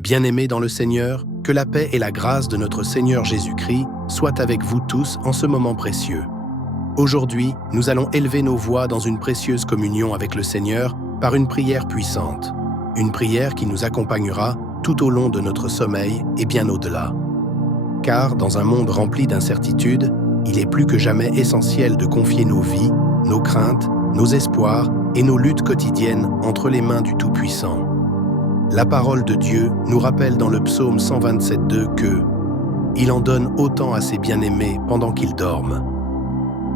Bien-aimés dans le Seigneur, que la paix et la grâce de notre Seigneur Jésus-Christ soient avec vous tous en ce moment précieux. Aujourd'hui, nous allons élever nos voix dans une précieuse communion avec le Seigneur par une prière puissante. Une prière qui nous accompagnera tout au long de notre sommeil et bien au-delà. Car dans un monde rempli d'incertitudes, il est plus que jamais essentiel de confier nos vies, nos craintes, nos espoirs et nos luttes quotidiennes entre les mains du Tout-Puissant. La parole de Dieu nous rappelle dans le psaume 127:2 que « Il en donne autant à ses bien-aimés pendant qu'ils dorment ».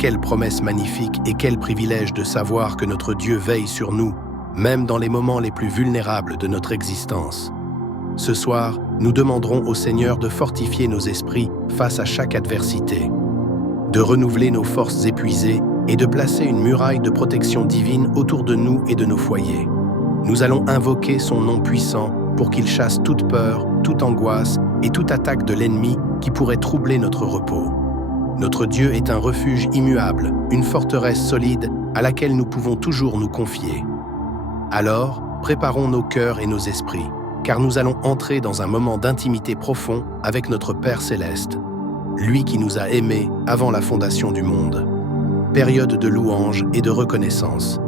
Quelle promesse magnifique et quel privilège de savoir que notre Dieu veille sur nous, même dans les moments les plus vulnérables de notre existence. Ce soir, nous demanderons au Seigneur de fortifier nos esprits face à chaque adversité, de renouveler nos forces épuisées et de placer une muraille de protection divine autour de nous et de nos foyers. Nous allons invoquer son nom puissant pour qu'il chasse toute peur, toute angoisse et toute attaque de l'ennemi qui pourrait troubler notre repos. Notre Dieu est un refuge immuable, une forteresse solide à laquelle nous pouvons toujours nous confier. Alors, préparons nos cœurs et nos esprits, car nous allons entrer dans un moment d'intimité profond avec notre Père Céleste, lui qui nous a aimés avant la fondation du monde. Période de louange et de reconnaissance.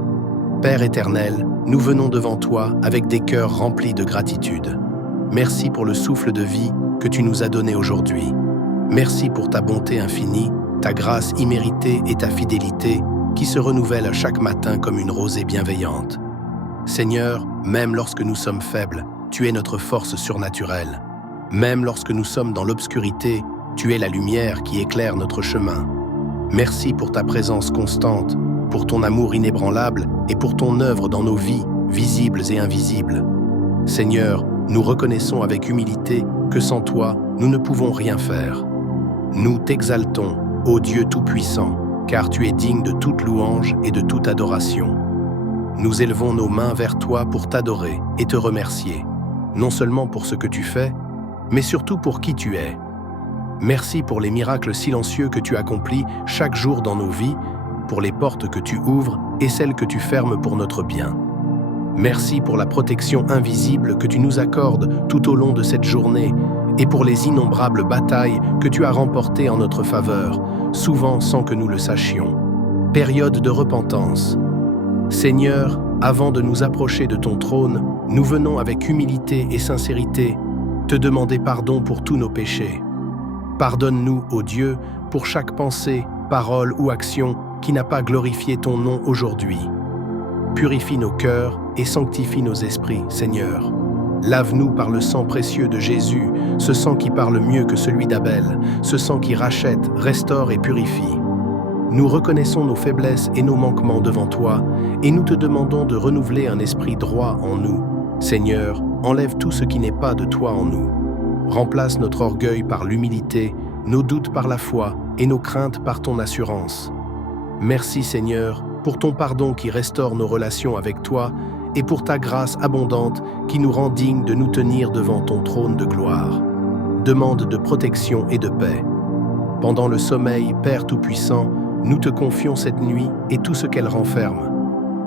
Père éternel, nous venons devant toi avec des cœurs remplis de gratitude. Merci pour le souffle de vie que tu nous as donné aujourd'hui. Merci pour ta bonté infinie, ta grâce imméritée et ta fidélité qui se renouvellent chaque matin comme une rosée bienveillante. Seigneur, même lorsque nous sommes faibles, tu es notre force surnaturelle. Même lorsque nous sommes dans l'obscurité, tu es la lumière qui éclaire notre chemin. Merci pour ta présence constante, pour ton amour inébranlable et pour ton œuvre dans nos vies, visibles et invisibles. Seigneur, nous reconnaissons avec humilité que sans toi, nous ne pouvons rien faire. Nous t'exaltons, ô Dieu Tout-Puissant, car tu es digne de toute louange et de toute adoration. Nous élevons nos mains vers toi pour t'adorer et te remercier, non seulement pour ce que tu fais, mais surtout pour qui tu es. Merci pour les miracles silencieux que tu accomplis chaque jour dans nos vies, pour les portes que tu ouvres et celles que tu fermes pour notre bien. Merci pour la protection invisible que tu nous accordes tout au long de cette journée et pour les innombrables batailles que tu as remportées en notre faveur, souvent sans que nous le sachions. Période de repentance. Seigneur, avant de nous approcher de ton trône, nous venons avec humilité et sincérité te demander pardon pour tous nos péchés. Pardonne-nous, ô Dieu, pour chaque pensée, parole ou action qui n'a pas glorifié ton nom aujourd'hui. Purifie nos cœurs et sanctifie nos esprits, Seigneur. Lave-nous par le sang précieux de Jésus, ce sang qui parle mieux que celui d'Abel, ce sang qui rachète, restaure et purifie. Nous reconnaissons nos faiblesses et nos manquements devant toi, et nous te demandons de renouveler un esprit droit en nous. Seigneur, enlève tout ce qui n'est pas de toi en nous. Remplace notre orgueil par l'humilité, nos doutes par la foi et nos craintes par ton assurance. Merci Seigneur, pour ton pardon qui restaure nos relations avec toi et pour ta grâce abondante qui nous rend dignes de nous tenir devant ton trône de gloire. Demande de protection et de paix. Pendant le sommeil, Père Tout-Puissant, nous te confions cette nuit et tout ce qu'elle renferme.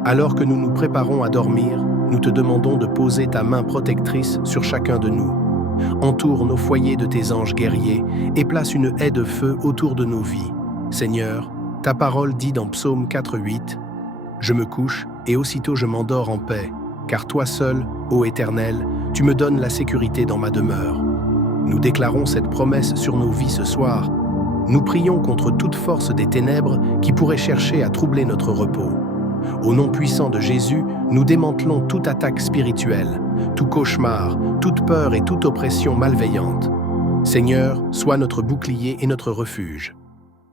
Alors que nous nous préparons à dormir, nous te demandons de poser ta main protectrice sur chacun de nous. Entoure nos foyers de tes anges guerriers et place une haie de feu autour de nos vies. Seigneur, ta parole dit dans Psaume 4:8 « Je me couche et aussitôt je m'endors en paix, car toi seul, ô Éternel, tu me donnes la sécurité dans ma demeure. » Nous déclarons cette promesse sur nos vies ce soir. Nous prions contre toute force des ténèbres qui pourrait chercher à troubler notre repos. Au nom puissant de Jésus, nous démantelons toute attaque spirituelle, tout cauchemar, toute peur et toute oppression malveillante. Seigneur, sois notre bouclier et notre refuge.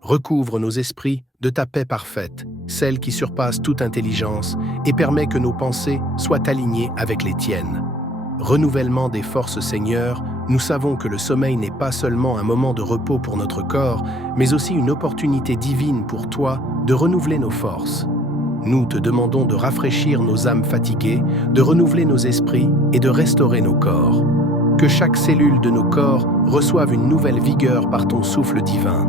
Recouvre nos esprits de ta paix parfaite, celle qui surpasse toute intelligence et permet que nos pensées soient alignées avec les tiennes. Renouvellement des forces, Seigneur, nous savons que le sommeil n'est pas seulement un moment de repos pour notre corps, mais aussi une opportunité divine pour toi de renouveler nos forces. Nous te demandons de rafraîchir nos âmes fatiguées, de renouveler nos esprits et de restaurer nos corps. Que chaque cellule de nos corps reçoive une nouvelle vigueur par ton souffle divin.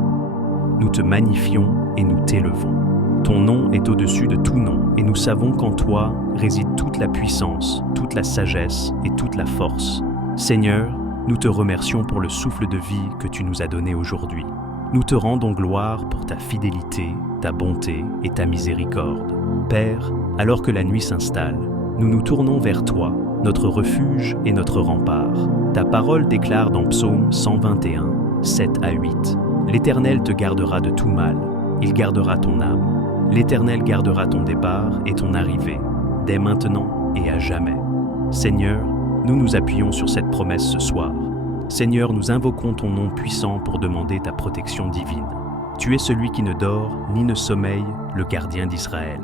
Nous te magnifions et nous t'élevons. Ton nom est au-dessus de tout nom, et nous savons qu'en toi réside toute la puissance, toute la sagesse et toute la force. Seigneur, nous te remercions pour le souffle de vie que tu nous as donné aujourd'hui. Nous te rendons gloire pour ta fidélité, ta bonté et ta miséricorde. Père, alors que la nuit s'installe, nous nous tournons vers toi, notre refuge et notre rempart. Ta parole déclare dans Psaume 121, 7 à 8. L'Éternel te gardera de tout mal, il gardera ton âme. L'Éternel gardera ton départ et ton arrivée, dès maintenant et à jamais. Seigneur, nous nous appuyons sur cette promesse ce soir. Seigneur, nous invoquons ton nom puissant pour demander ta protection divine. Tu es celui qui ne dort ni ne sommeille, le gardien d'Israël.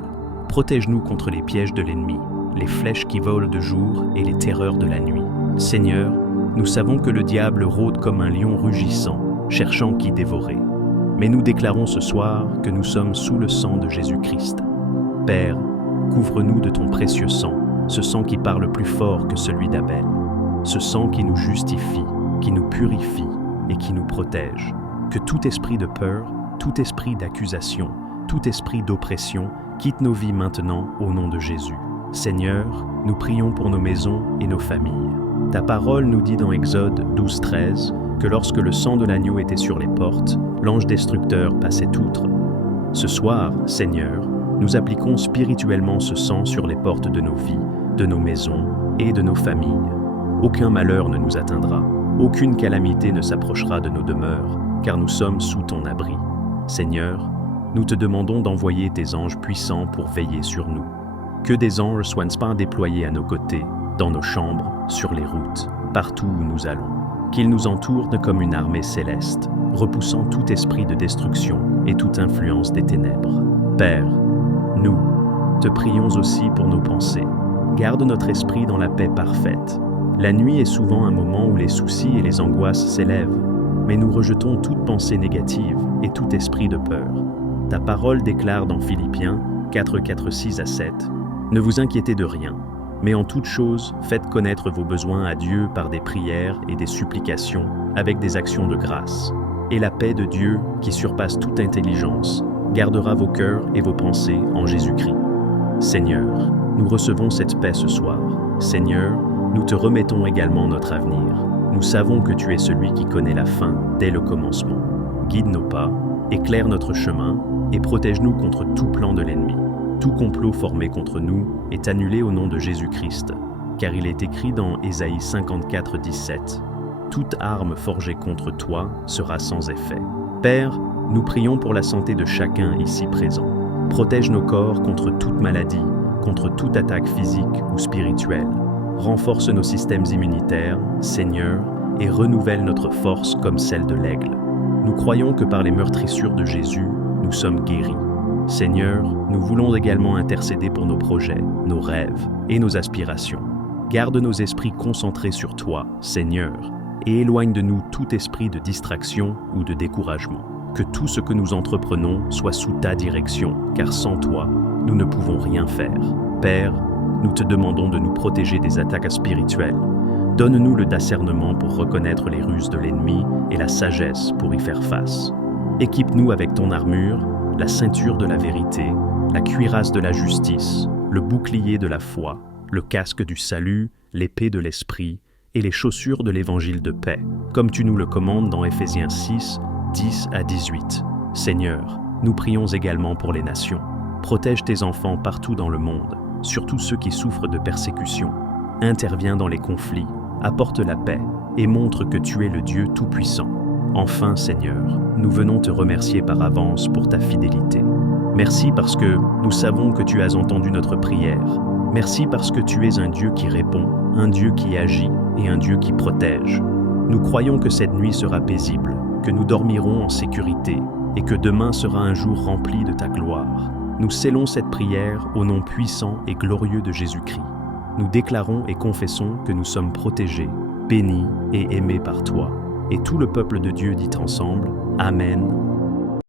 Protège-nous contre les pièges de l'ennemi, les flèches qui volent de jour et les terreurs de la nuit. Seigneur, nous savons que le diable rôde comme un lion rugissant, cherchant qui dévorer. Mais nous déclarons ce soir que nous sommes sous le sang de Jésus-Christ. Père, couvre-nous de ton précieux sang, ce sang qui parle plus fort que celui d'Abel, ce sang qui nous justifie, qui nous purifie et qui nous protège. Que tout esprit de peur, tout esprit d'accusation, tout esprit d'oppression quitte nos vies maintenant au nom de Jésus. Seigneur, nous prions pour nos maisons et nos familles. Ta parole nous dit dans Exode 12:13 que lorsque le sang de l'agneau était sur les portes, l'ange destructeur passait outre. Ce soir, Seigneur, nous appliquons spirituellement ce sang sur les portes de nos vies, de nos maisons et de nos familles. Aucun malheur ne nous atteindra, aucune calamité ne s'approchera de nos demeures, car nous sommes sous ton abri. Seigneur, nous te demandons d'envoyer tes anges puissants pour veiller sur nous. Que des anges soient déployés à nos côtés, dans nos chambres, sur les routes, partout où nous allons. Qu'ils nous entourent comme une armée céleste, repoussant tout esprit de destruction et toute influence des ténèbres. Père, nous te prions aussi pour nos pensées. Garde notre esprit dans la paix parfaite. La nuit est souvent un moment où les soucis et les angoisses s'élèvent, mais nous rejetons toute pensée négative et tout esprit de peur. Ta parole déclare dans Philippiens 4, 6 à 7, « Ne vous inquiétez de rien, mais en toute chose, faites connaître vos besoins à Dieu par des prières et des supplications, avec des actions de grâce. Et la paix de Dieu, qui surpasse toute intelligence, gardera vos cœurs et vos pensées en Jésus-Christ. Seigneur, nous recevons cette paix ce soir. Seigneur, nous te remettons également notre avenir. Nous savons que tu es celui qui connaît la fin dès le commencement. Guide nos pas, éclaire notre chemin et protège-nous contre tout plan de l'ennemi. Tout complot formé contre nous est annulé au nom de Jésus-Christ, car il est écrit dans Ésaïe 54, 17. Toute arme forgée contre toi sera sans effet. Père, nous prions pour la santé de chacun ici présent. Protège nos corps contre toute maladie, contre toute attaque physique ou spirituelle. Renforce nos systèmes immunitaires, Seigneur, et renouvelle notre force comme celle de l'aigle. Nous croyons que par les meurtrissures de Jésus, nous sommes guéris. Seigneur, nous voulons également intercéder pour nos projets, nos rêves et nos aspirations. Garde nos esprits concentrés sur toi, Seigneur, et éloigne de nous tout esprit de distraction ou de découragement. Que tout ce que nous entreprenons soit sous ta direction, car sans toi, nous ne pouvons rien faire. Père, nous te demandons de nous protéger des attaques spirituelles. Donne-nous le discernement pour reconnaître les ruses de l'ennemi et la sagesse pour y faire face. Équipe-nous avec ton armure, la ceinture de la vérité, la cuirasse de la justice, le bouclier de la foi, le casque du salut, l'épée de l'esprit et les chaussures de l'évangile de paix, comme tu nous le commandes dans Éphésiens 6, 10 à 18. Seigneur, nous prions également pour les nations. Protège tes enfants partout dans le monde, surtout ceux qui souffrent de persécution. Interviens dans les conflits, apporte la paix et montre que tu es le Dieu Tout-Puissant. Enfin, Seigneur, nous venons te remercier par avance pour ta fidélité. Merci parce que nous savons que tu as entendu notre prière. Merci parce que tu es un Dieu qui répond, un Dieu qui agit et un Dieu qui protège. Nous croyons que cette nuit sera paisible, que nous dormirons en sécurité et que demain sera un jour rempli de ta gloire. Nous scellons cette prière au nom puissant et glorieux de Jésus-Christ. Nous déclarons et confessons que nous sommes protégés, bénis et aimés par toi. Et tout le peuple de Dieu dit ensemble, Amen,